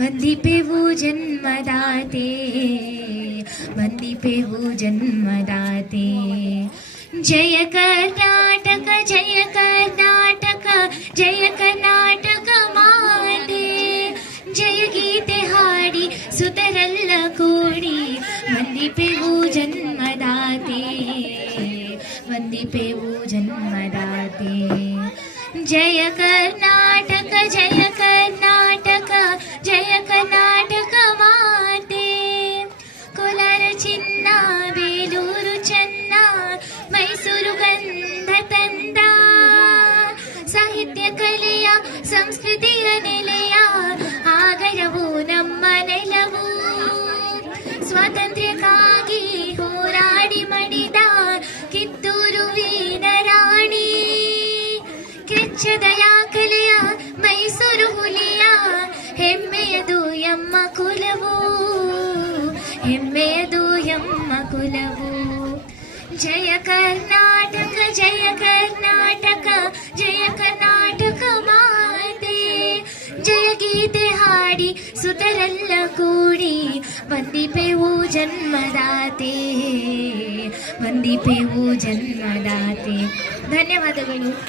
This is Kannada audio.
ವಂದಿಪೆವು ಜನ್ಮದಾತೆ, ವಂದಿಪೆವು ಜನ್ಮದಾತೆ. ಜಯ ಕರ್ನಾಟಕ ಜಯ ಕರ್ನಾಟಕ ಜಯ ಕರ್ನಾಟಕ ಮಾತೆ. ಜಯ ಗೀತೆ ಹಾಡಿ ಸುತರೆಲ್ಲ ಕೂಡಿ ವಂದಿಪೆವು ಜನ್ಮದಾತೆ, ವಂದಿಪೆವು ಜನ್ಮದಾತೆ. ಜಯ ಕರ್ನಾಟಕ ಜಯ ಕರ್ನಾಟಕ ಜಯ ಕರ್ನಾಟಕ ಮಾತೆ. ಕೋಲಾರ ಚಿನ್ನ ಬೇಲೂರು ಚೆನ್ನ ಮೈಸೂರು ಗಂಧ ತಂದ. ಸಾಹಿತ್ಯ ಕಲೆಯ ಸಂಸ್ಕೃತಿಯ ನೆಲೆಯ ಆಗರವು ನಮ್ಮ ನೆಲವು. ಸ್ವಾತಂತ್ರ್ಯಕ್ಕಾಗಿ ಹೋರಾಡಿ ಮಡಿದ ಕಿತ್ತೂರು ವೀರರಾಣಿ. ಕೆಚ್ಚದ ಕಲೆಯ ಮೈಸೂರು ಹುಲಿಯ ಹೆಮ್ಮೆಯದು ಎಮ್ಮ ಕುಲವು, ಹೆಮ್ಮೆಯದು ಎಮ್ಮ ಕುಲವು. ಜಯ ಕರ್ನಾಟಕ ಜಯ ಕರ್ನಾಟಕ ಜಯ ಕರ್ನಾಟಕ ಮಾತೆ. ಜಯ ಗೀತೆ ಹಾಡಿ ಸುತರೆಲ್ಲ ಕೂಡಿ ವಂದಿಪೆವು ಜನ್ಮದಾತೆ, ವಂದಿಪೆವು ಜನ್ಮದಾತೆ. ಧನ್ಯವಾದಗಳು.